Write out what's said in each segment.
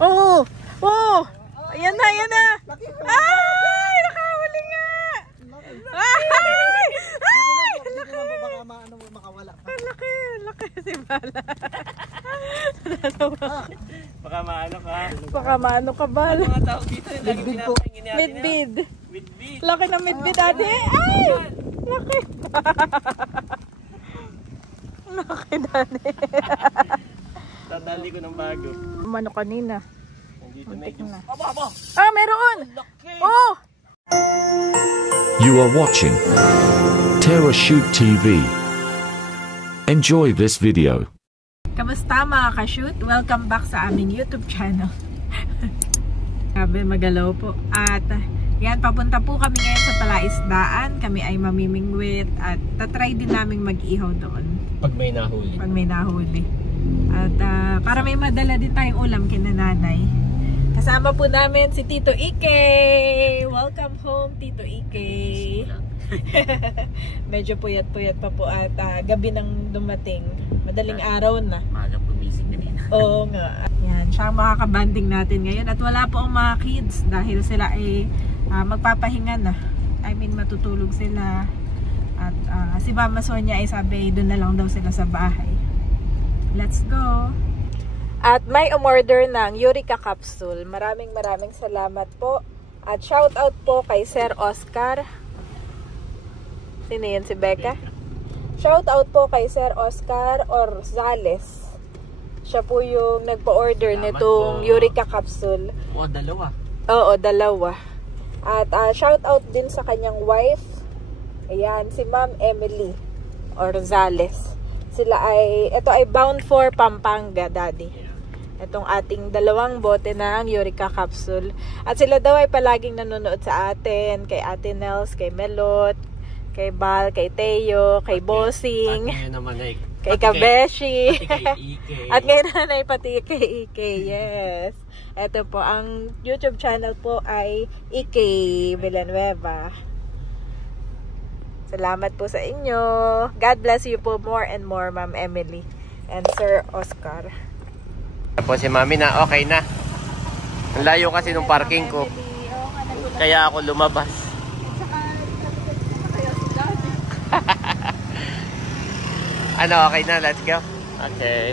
Oo! Oo! Ayan na, ayan na! Ay! Nakahuli nga! Ay! Dito na po baka makawala pa. Laki! Laki si Bala. Baka maano ka. Baka maano ka, Bala. Mga tao dito, lagi pinapahingin natin. Midbid. Midbid. Laki ng midbid, ate. Ay! Laki! Laki, dati. Tatali ko ng bago. Mano kanina. Nandito medyo. Na. Aba! Ah, meron! Laki! Oh! You are watching Terra Shoot TV. Enjoy this video. Kamusta mga ka-shoot? Welcome back sa aming YouTube channel. Sabi magalaw po. At yan, papunta po kami ngayon sa Palaisdaan. Kami ay mamimingwit at tatry din namin mag-ihaw doon. Pag may nahuli. Pag may nahuli. At para may madala din tayong ulam kina nanay. Kasama po namin si Tito Ike. Welcome home, Tito Ike. Medyo puyat-puyat pa po at gabi nang dumating. Madaling araw na. Maaga pumising kanina. Oo nga. Yan, siya ang makakabanding natin ngayon. At wala po ang mga kids dahil sila ay magpapahinga na. I mean, matutulog sila. At si Mama Sonia ay sabi, doon na lang daw sila sa bahay. Let's go! At may umorder ng Eureka Capsule. Maraming salamat po. At shout out po kay Sir Oscar. Sino yun? Si Becca? Shout out po kay Sir Oscar Orzales. Siya po yung nagpa-order nitong Eureka Capsule. Oh, dalawa. Oo, dalawa. At shout out din sa kanyang wife. Ayan, si Ma'am Emily Orzales. Ito ay bound for Pampanga, Daddy. Itong ating dalawang bote ng Eureka Capsule. At sila daw ay palaging nanonood sa atin. Kay Ate Nels, kay Melot, kay Bal, kay Teo, kay Bossing, kay Kabeshi. At ngayon nanay pati kay Ike. Yes. Ito po, ang YouTube channel po ay Ike Villanueva. Salamat po sa inyo. God bless you po more and more, Ma'am Emily and Sir Oscar. Tapos si Mami na okay na. Ang layo kasi nung parking ko. Kaya ako lumabas. Ano, okay na, let's go. Okay.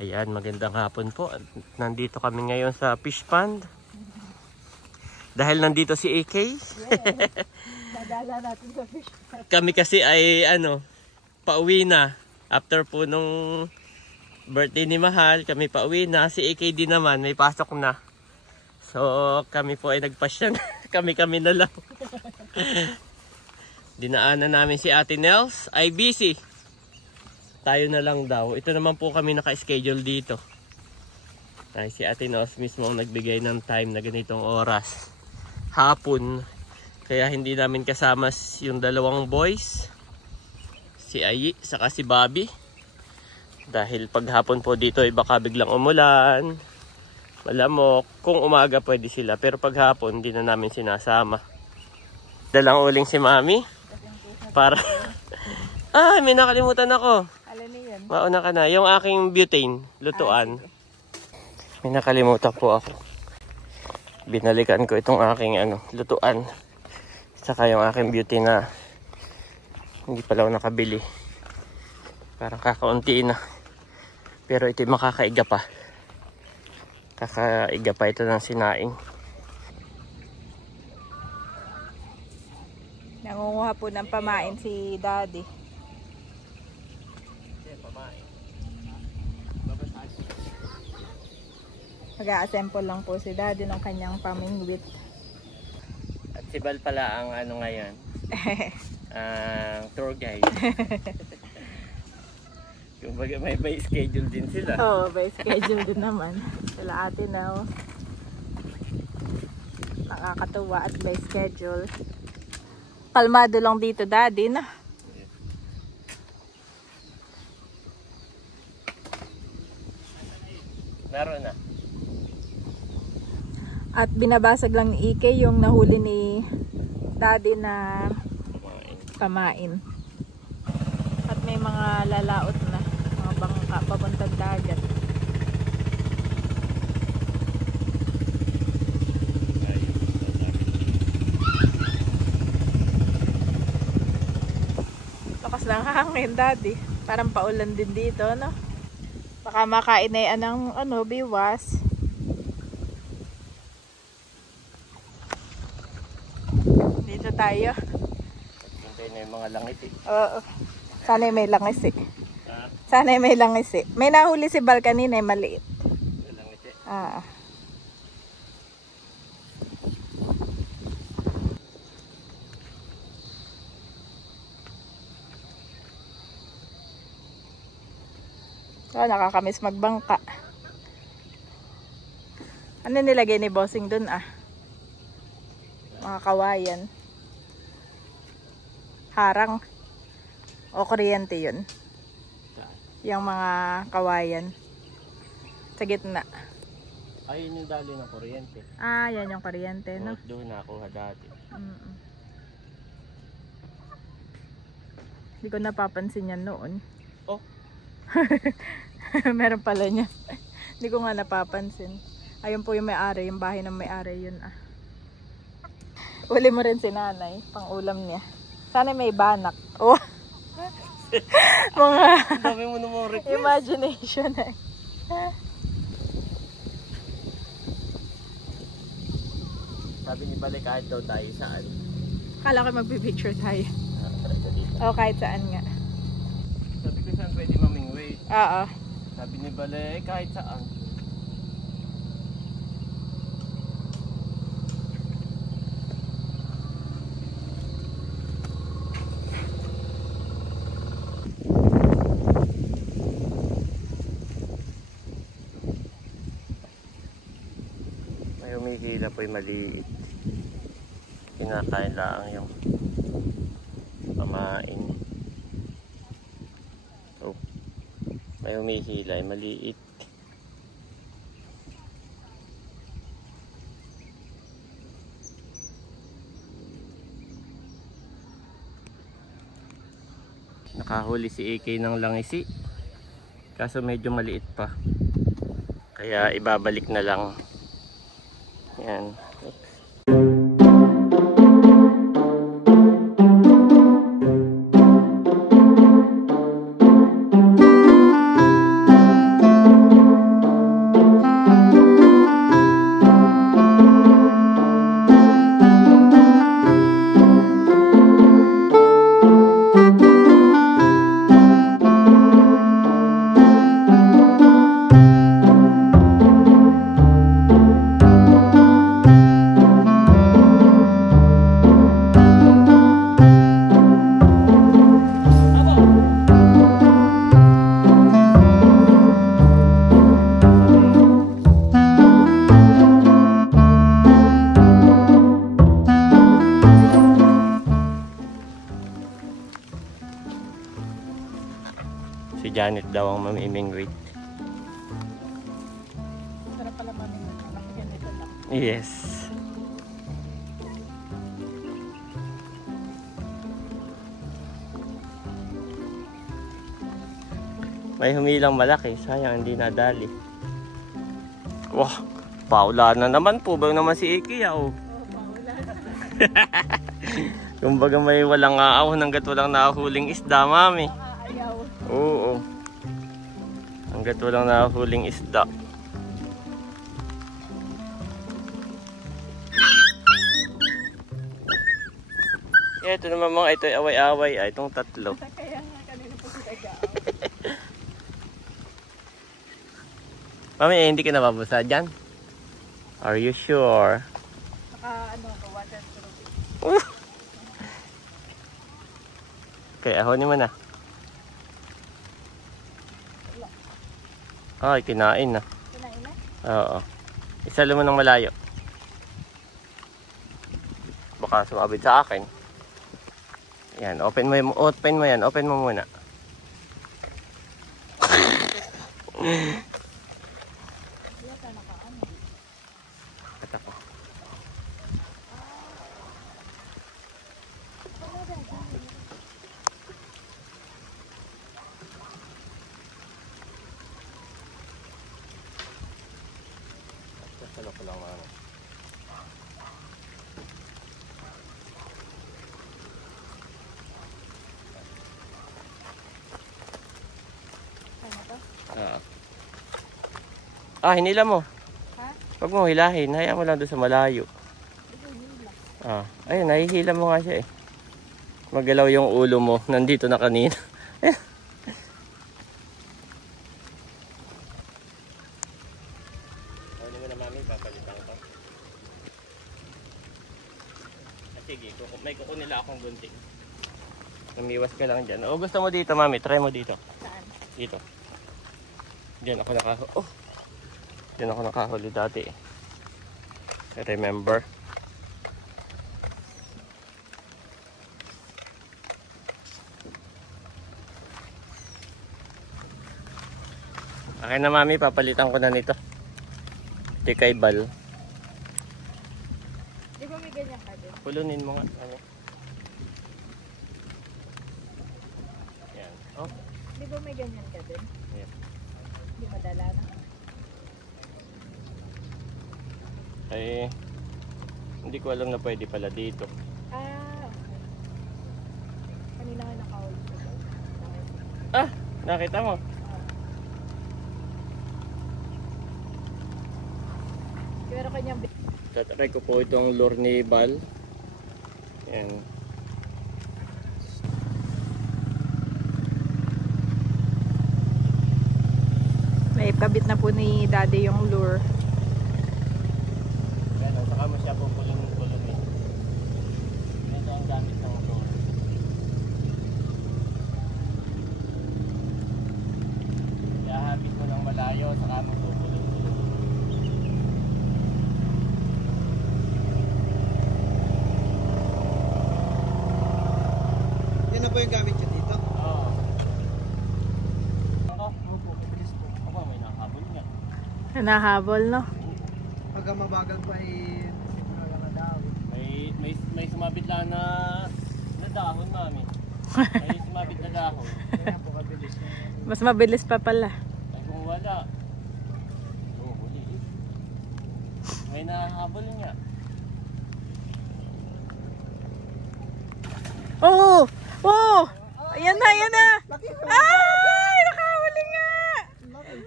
Ayan, magandang hapon po. Nandito kami ngayon sa fish pond. Dahil nandito si AK. Dadala natin sa fish pond. Kami kasi ay pauwi na. After po nung birthday ni Mahal, kami pauwi na. Si AK din naman, may pasok na. So, kami po ay nagpasya na. Kami na lang. Dinaanan namin si Ate Nels, ay busy. Tayo na lang daw. Ito naman po kami naka-schedule dito. Ay, si Ate Nels mismo ang nagbigay ng time na ganitong oras. Hapon. Kaya hindi namin kasama yung dalawang boys. Si Ayi, saka si Bobby. Dahil paghapon po dito ay baka biglang umulan. Malamok. Kung umaga pwede sila. Pero paghapon hindi na namin sinasama. Dalang uling si Mami. Para... Ay, may nakalimutan ako. Alam niyo yan. Mauna ka na. Yung aking butane, lutuan. May nakalimutan po ako. Binalikan ko itong aking lutuan. Saka yung aking butane na hindi pala ako nakabili. Parang kakaunti na. Pero ito makakaiga pa. Kakaiga pa ito ng sinaing. Nangunguha po ng pamain si Daddy. Mag-a-assemble lang po si Daddy ng kanyang pamingwit. At si Bal pala ang ngayon. Tour guide. Kumbaga may by schedule din sila. Oo, by schedule din naman. Sila Ate Nel. Nakakatuwa at by schedule. Kalmado lang dito, Daddy, na. Meron na. At binabasag lang ni Ike yung nahuli ni Daddy na pamain. At may mga lalaot na, mga bangka papuntang dagat. ng hangin, Daddy. Parang paulan din dito, no? Baka makainayan ng biwas. Dito tayo. Hintay na yung mga langis eh. Oo. Sana'y may langis eh. Sana'y may langis eh. May nahuli si Bal kanina, maliit. Langis eh. Ah. Oh, nakakamiss magbangka. Ano nilagay ni Bossing dun ah? Mga kawayan. Harang. O kuryente yun. Yung mga kawayan. Sa gitna. Ayun yung dali ng kuryente. Ah, yan yung kuryente, no? Doon nakuha dati. Hindi ko napapansin yan noon. Oh. Meron pala niya. Hindi ko nga napapansin. Ayun po yung may-ari, yung bahay ng may-ari yun ah. Uli mo rin si nanay, pang ulam niya. Sana may banak. Oh. Mga Dami mo namang request. imagination eh. Sabi ni Bale kahit daw tayo saan. Kala ko magpipicture tayo. Try ka dito. O kahit saan nga. Sabi ko saan pwede mamingway. Oo. Sabi ni Bale kahit saan. May umihila po'y maliit. Kinakain lang yung pamain. Oh, may humihila ay maliit. Nakahuli si AK ng langisi. Kaso medyo maliit pa. Kaya ibabalik na lang. Yan. Si Janet daw ang mamimingwit. Sarap pala mamimingwit. Ganito lang. Yes. May humilang malaki. Sayang hindi nadali. Wah, paula na naman po. Ba naman si Iki oh. Kumbaga may walang aahon hanggat walang nahuling isda, mami. Oo. Hanggat walang nahuling isda. Ito naman mga ito ay away-away ay itong tatlo. Kaya nga kanina po si Taga. Mami, hindi ka nababasa dyan? Are you sure? Waterproof. Kaya ahonin mo na. Ay, kinain na. Kinain na? Oo. Isalo mo ng malayo. Baka sumabit sa akin. Yan, open mo yan. Open mo muna. At ako. Salo ko lang mga. Ah, hinila mo. Ha? Huwag mo hilahin. Hayaan mo lang doon sa malayo. Ah, ayun, nahihila mo nga siya eh. Magalaw yung ulo mo. Nandito na kanina. Ano mo na mami, papalitan ko. Sige, may kukunin nila akong gunting. Umiwas ka lang dyan. O gusto mo dito mami, try mo dito. Saan? Dito. Diyan ako nakahuli. Oh! Diyan ako nakahuli dati eh. I remember. Akin na mami, papalitan ko na nito. Tikay bal. Di ba may ganyan ka din? Pulunin mo nga. Ano? Yan. Oh. Di ba may ganyan ka din? Yan. Di madala na. Ay, hindi ko alam na pwede pala dito. Ah, okay. Kanina ka nakahuli ko. Ah! Nakita mo? Pero kanyang Tatry ko po itong lure ni Bal. Yan. may kabit na po ni Daddy yung lure. Yan, saka mo siya po pulunin. Ito ang gamit ng lure. Iahapit mo ng malayo, saka mo po pulunin. Yan na po yung gamit nyo dito. Oo. Opo, mabilis po. Aba, may nakahabol nga. Nahabol, no? Pagka mabagal pa wala na daw. May sumabit lang na dahon mami. May sumabit na dahon. Kaya po kabilis. Mas mabilis pa pala. Ay kung wala. Oo, huli. May nahabol nga. Oh! Oh! Ayan na, ayan na! Ay! Nakahuli nga!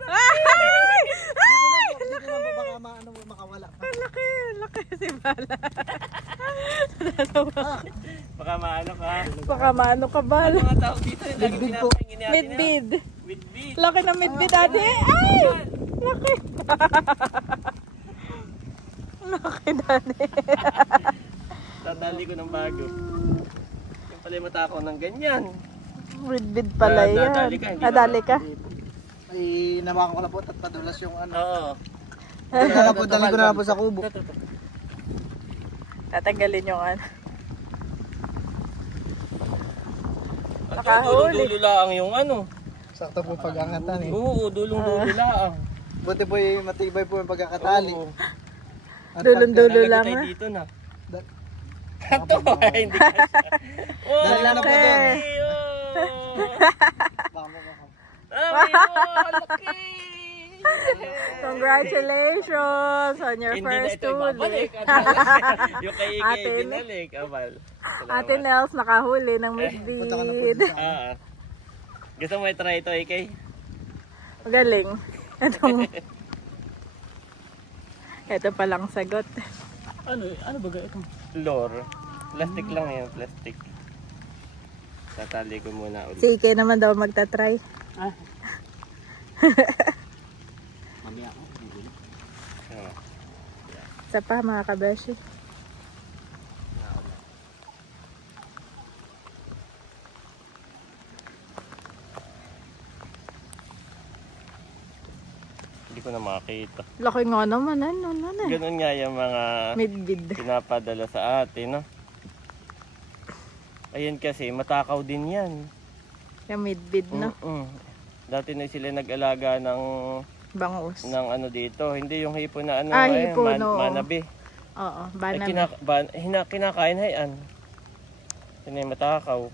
Ay! Dito na po baka makawala pa. Laki! Laki si Bala. Baka maano ka. Baka maano ka, Bala. Mga tao dito yung lagi Midbid po. pinapahingin natin. Midbid. Midbid. Laki ng midbid, Ate. Ay! Laki. Laki, Daddy. Tatali ko ng bago. Yung pala yung matakaw ng ganyan. Midbid pala yan. Nadali ka, hindi Nadali ka? Ay, nawakan ko na po at padulas yung ano. Oo. Dali ko na po sa kubo. Tatanggalin yung ano. Nakahuli. Dulo lang yung ano. Sakto po pag-angatan eh. Oo, dulong-dulo lang. Buti po yung matibay po yung pagkakatali. Oo. At Dulong-dulo Lalagay lang tayo ha. dito na. Da- Ito, hindi ka siya. Oh, Dali na po doon. Laki! Congratulations on your Hindi na first ito ibabalik. huli. Yung kay Ate Ikay, binalik. Abal. Ate Nels nakahuli ng Punta ka na po midbid. dito. Ah. Gusto mo i-try ito, Ikay? Magaling. Ito palang sagot. Ano ba ito? Lure. Plastic lang yun, plastic. Tatali ko muna ulit. Si Ike naman daw magta-try. Mamaya ako. Isa pa mga kabeshi. Hindi ko na makakita. Laki nga naman ano. Ganun nga yung mga Midbid. pinapadala sa atin, no? Ayan kasi, matakaw din yan. Yung midbid no. Dati na sila nag-alaga ng Bangus. ano dito. Hindi yung hipo na ano, Hipo, no. manabi. Oo, Ay, banana. kinakain hayan. Yun ay matakaw.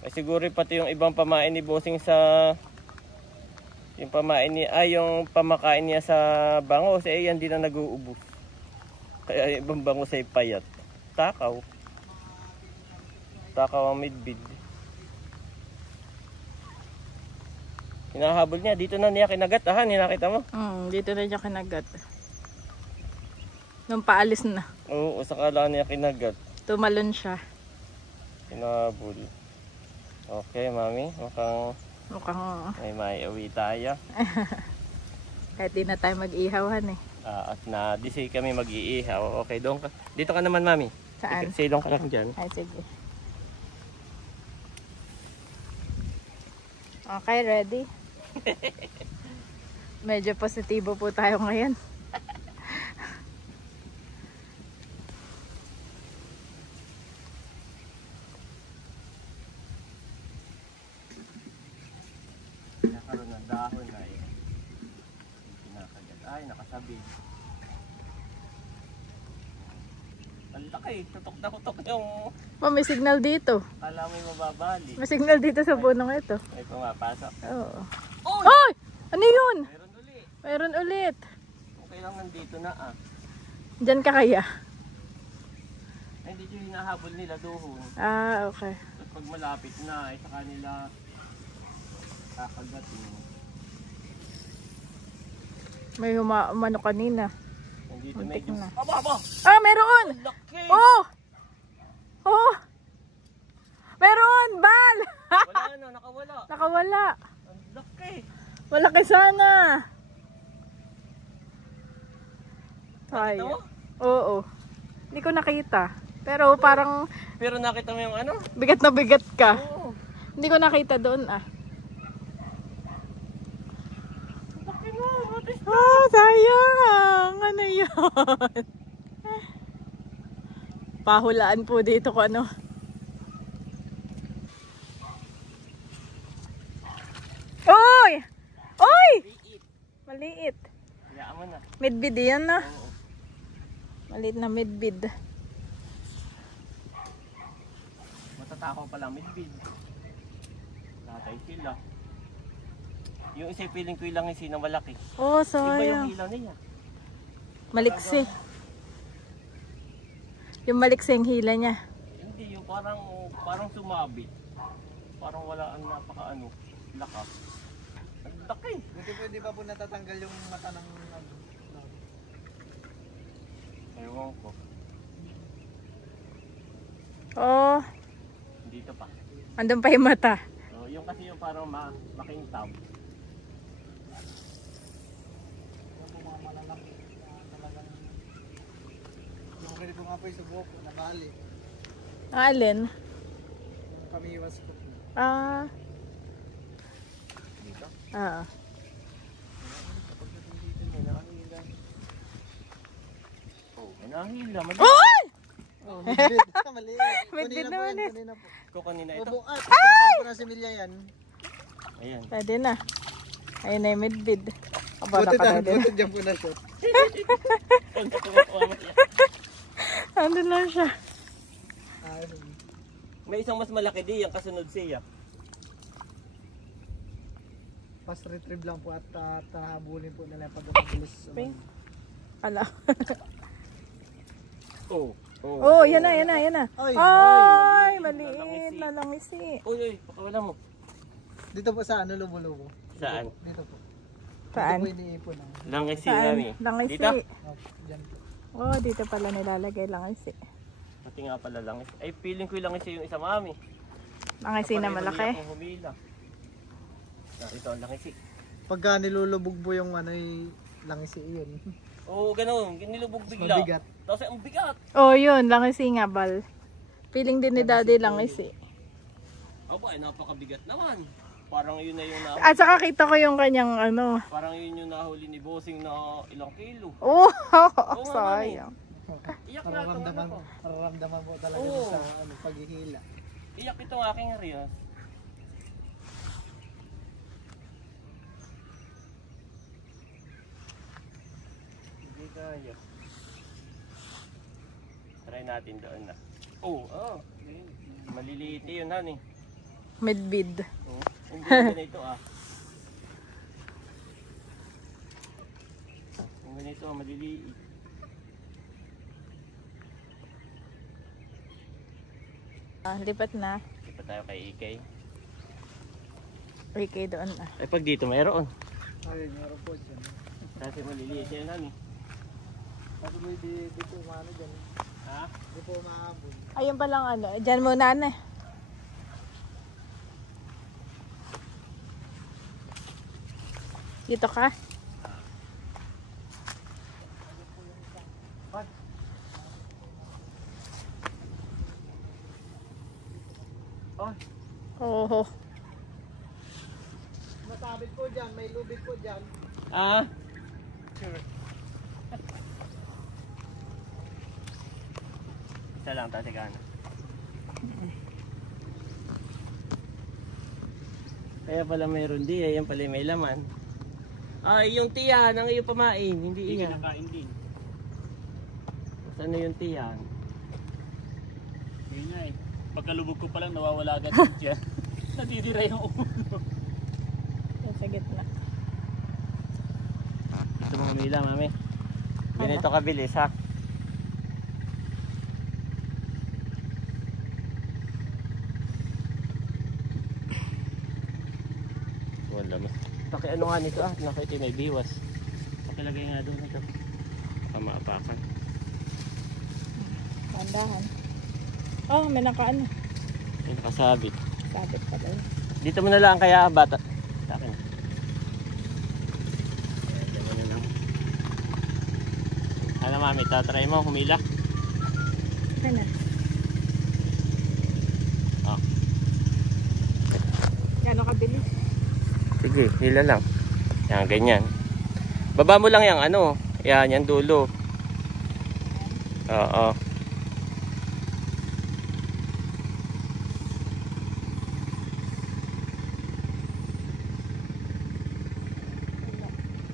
Ay, siguro pati yung ibang pamain ni Bossing sa yung pamakain niya sa bangos, yan din na nag-uubos. Kaya yung ibang bangos ay payat. Takaw. Takaw ang midbid. Hinahabol niya. Dito na niya kinagat. Aha, nakita mo? Dito na niya kinagat. Nung paalis na. Oo, sakala niya kinagat. Tumalon siya. Hinahabol. Okay, mami. Mukhang may maiuwi tayo. kahit di na tayo mag-ihawan eh. At na-decide kami mag-iihaw. Okay, doon ka. Dito ka naman, mami. Saan? Silong ka lang dyan. Ay, sige. Okay, ready? Medyo positibo po tayo ngayon. Nakaroon ng dahon na yun. Pinakagat. Ay, nakasabi. Ang laki. Tutok na tutok yung... May signal dito. Kala mo yung mababali. May signal dito sa punong ito. May pumapasok. Oo. Hoy! Ano yun? Meron ulit. Meron ulit. Okay lang nandito na Diyan ka kaya? Ay, hindi yung hinahabol nila doon. Okay. At pag malapit na, ay sa kanila kakagatin. May umano kanina. Nandito Muntik medyo... na. Aba! Meron! Laki! Oh! Meron! Bal! Wala na, nakawala. Nakawala. Ang laki. Malaki sana. Nakita mo? Oo. Hindi ko nakita. Pero parang Pero nakita mo yung ano? bigat na bigat ka. Oo. Hindi ko nakita doon Laki mo, matis. Sayang. Ano yun? Pahulaan po dito ko ano. Oy! Oy! Maliit. Hayaan mo na. Midbid yan na. Oo. Maliit na midbid. Matatakaw pa lang midbid. Tatay sila. Yung isa piling ko ilang isi na malaki. Oh, Iba yung sayang. hila niya. Maliksi. Yung maliksi yung hila niya. Hindi, yung parang sumabit. Parang wala ang napaka lakas. Ang laki. Buti pwede pa po natatanggal yung mata ng Ewan ko. Oh, Dito pa. andun pa yung mata. So, yung kasi yung parang makintab. yung mga malalaki talagang yung ganito ko nga po yung sa buhok ko, nabali. Alin? Yung kamiwas ko. Dito. Kapag dito may nakahila. Oh, may nakahila. Uy! Oh, midbit. Maliit. Midbit Kanina po naman yan, eh. kanina po. Ko kanina ito. Opo, pinakain ko na si Milya yan. Ayan. Pwede na. Ayun na yung midbid. Buti dyan po na shot. Andun lang siya. May isang mas malaki di, yung kasunod siya. Fast retrieve lang po at habulin po nila pag umabulos. Ala. Oh. Oh, yan na. Ay, Ay, maliit na langisi. Uy, pakawala mo. Dito po sa lubo-lubo. Saan? Dito po. Saan? Dito po iniipon. Langisi Saan? nami. Langisi. Dito? Oh, dyan po. Oh, dito pala nilalagay langisi. Pati nga pala langisi. Ay, feeling ko yung langisi yung isa mami. Langisi na malaki. Kung humila. Ito ang langisi. Pagka nilulubog po yung langisi yun. Oo, ganun. Nilubog bigla. Mabigat. Tapos ang bigat. Oh, yun. Langisi nga, Bal. Feeling din ni Daddy langisi. Aba, ay napakabigat naman. Parang yun na yung nahuli. At saka kita ko yung kanyang Parang yun yung nahuli ni Bossing na ilang kilo. Oh, Oo, sayang. Iyak na itong ano ko. Mararamdaman po talaga Oo. sa paghihila. Iyak itong aking Rios. Hindi kaya. Try natin doon na. Oh. Maliliit yun, honey. Midbid. Oh, hindi ganito Ang ganito, maliliit. Lipat na. Lipat tayo kay Ikay. Okay, doon na. Ay, pag dito mayroon. Ay, meron po dyan. Kasi maliliit yan namin. Kasi mo di po umano dyan. Ha? Di po umahabol. Ayun palang ano. Diyan muna na. Dito ka. Oh, Oo. masabit po dyan. May lubid po dyan. Ah? Sure. Isa lang, tatikana. Kaya pala mayroon di, ayan pala may laman. Ay, yung tiyan, ang iyong pamain, hindi iyan. Kinakain din. Saan na yung tiyan? Yun nga eh. Pagkalubog ko pa lang nawawala agad dyan. Natitira yung ulo. Yan sa gitna. Ito mga mila, mami. Ganito kabilis, ha? Wala mas. Pakiano nga nito, nakita may biwas. Pakilagay nga doon ito. Baka maapakan. Pandahan. Oh, may nakaano. May nakasabit. Sabit pala yun. Dito mo na lang kaya bata. Sa akin. Diyan mo na lang. Ano mami, tatry mo humila? Okay na. Oh. Gano'n kabilis? Sige, hila lang. Yan, ganyan. Baba mo lang yung ano. Yan, yan dulo. Oo.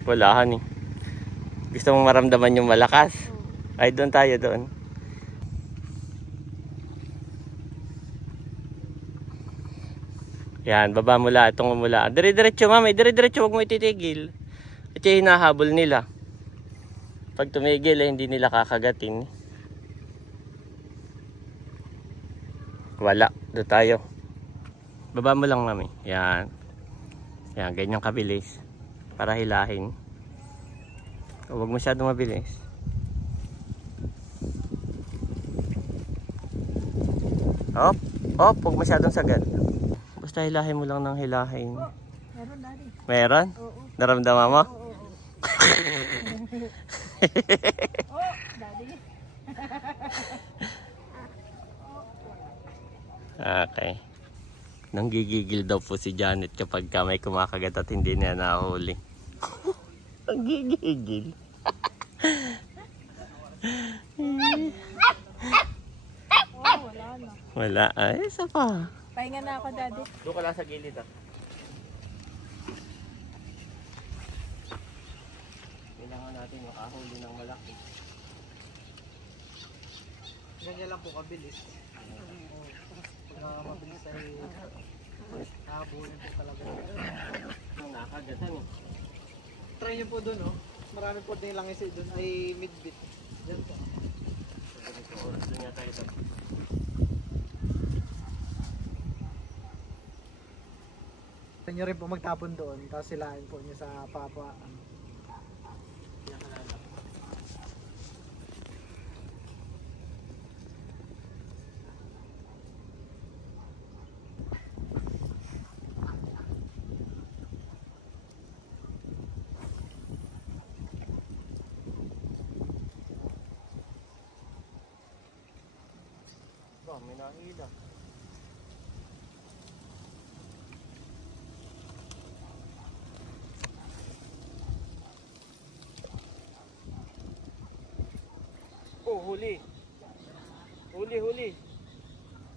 Wala eh. Gusto mong maramdaman yung malakas? Ay, doon tayo doon. Yan, baba mula itong mula. Dire-diretso mami, dire-diretso, huwag mo ititigil. Ito yung hinahabol nila. Pag tumigil, hindi nila kakagatin. Wala, doon tayo. Baba mo lang mami. Yan. Yan, ganyan kabilis. Para hilahin. Huwag masyadong mabilis. Hop, hop, huwag masyadong sagad. Basta hilahin mo lang ng hilahin. Oh, meron daddy. Meron? Oo. Naramdaman mo? Oo. Oh, daddy. Okay. Nanggigigil daw po si Janet kapag may kumakagat at hindi niya nahuli. Nanggigigil. Oh, wala na. Wala. Ay, isa pa. Pahinga na ako, daddy. Doon ka lang sa gilid ah. Kailangan natin makahuli ng malaki. Ganyan lang po kabilis. Pag mabilis ay habulin po talaga. Ang nakagatan eh. Try nyo po dun, oh. Marami po din lang isi dun ay midbit. Yan po. Ganito oras doon nga tayo. Try nyo rin po magtapon doon. Tapos silain po nyo sa papa. May nahila. Oh, huli. Huli.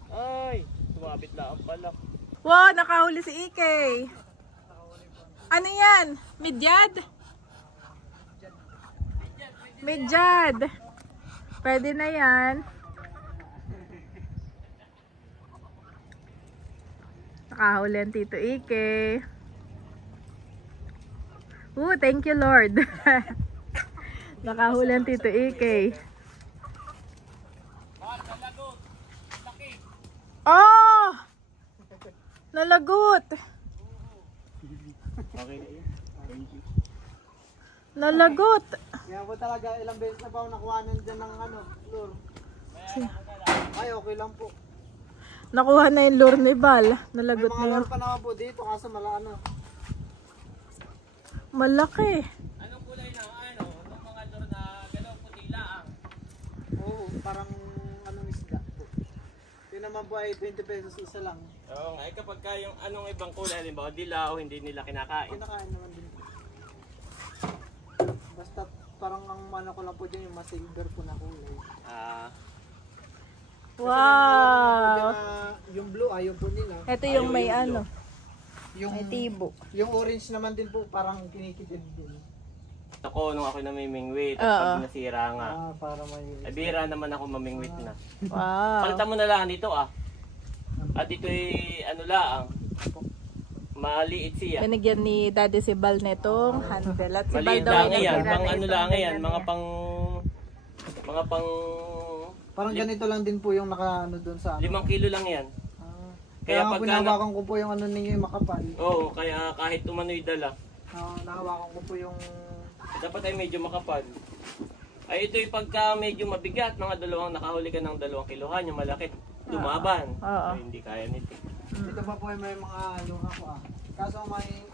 Ay, sumabit lang pala. Wow, nakahuli si Ike. Ano yan? Midyad? Midyad. Pwede na yan. Nakahuli ang Tito Ike. Thank you Lord. Nakahuli ang Tito Ike. Oh! Nalagot. Okay na yun. Thank you. Nalagot. Kaya po talaga ilang beses na pa ako nakuhanan dyan ng ano, lure. Ay, okay lang po. Nakuha na yung lure ni Bal. May Nalagot mga na yung lure pa naman po dito kaso ano. malaki. Anong kulay na nung mga lure na galaw puti lang? Oo, parang anong isda po. Yun naman po ay 20 pesos isa lang. Oo nga, kapag ka yung anong ibang kulay, halimbawa dilaw, hindi nila kinakain. Kinakain naman din po. Basta parang ang ano ko lang po dyan yung mas silver po na kulay. Wow. Yung blue ayaw po nila. Ito yung may yung ano. Yung, May tibo. yung orange naman din po parang kinikitid din. Ako, nung ako namimingwit, Oo. pag nasira nga. Para may... Ay, bihira naman ako mamingwit na. Wow. Palitan mo na lang dito At ito'y ano lang, maliit siya. Binigyan ni Daddy si Bal netong handle. At si Bal Maliit daw lang ay yan, nagtira pang na ano itong lang yan, ganyan mga niya. pang Parang ganito lang din po yung naka-ano doon sa 5 kilo lang yan. Kaya nga pagka pinahawakan ko po yung ano ninyo yung makapal. Oo, kaya kahit umano'y dala, Nahawakan ko po yung... dapat ay medyo makapal. Ay ito'y pagka medyo mabigat, nakahuli ka ng 2 kilohan, yung malaki, lumaban. Oo. Ay, hindi kaya nito. Ito pa po ay may mga lure po Kaso may...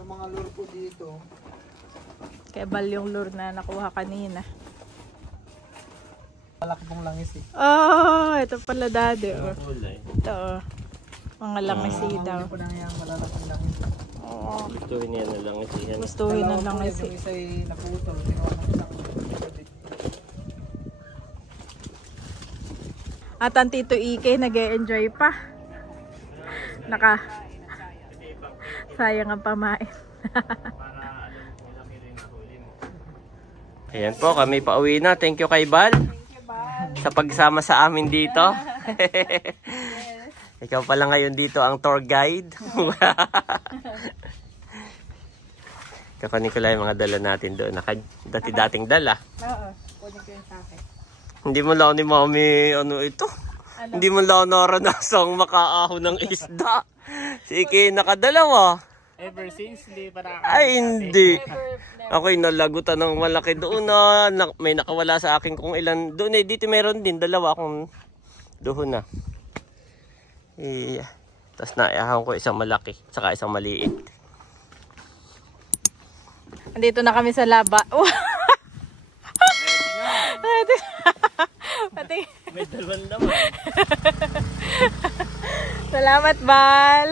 Yung mga lure po dito. Kaya Bal yung lure na nakuha kanina. Malaki pong langis eh. Oh, ito pala Daddy. Oh. Kulay. Ito oh. Mga langisi daw. Hindi po na yung malalaking langis. Oo. Gustuhin niya na lang ito yan. Gustuhin na Dalawa po langisi. Yung isa ay naputol. Kinuha ng isang gabi. At ang Tito Ike nag-e-enjoy pa. Sayang ang pamain. Ayan po, kami pauwi na. Thank you kay Bal. Sa pagsama sa amin dito. Ikaw pala ngayon dito ang tour guide. Kapanin ko lang yung mga dala natin doon. Dati-dating dala. Oo, kunin ko yung sake. Hindi mo lang ni Mami ano ito. Hindi mo lang naranasang makaahon ng isda. Sige, nakadalawa. Ever since, hindi pa na... Ay, hindi. Ako'y nalagutan ng malaki doon na may nakawala sa akin kung ilan. Doon eh, dito meron din. Dalawa akong doon na. Tapos naiahon ko isang malaki, saka isang maliit. Andito na kami sa laba. Pati. May dalawang naman. Salamat, Bal.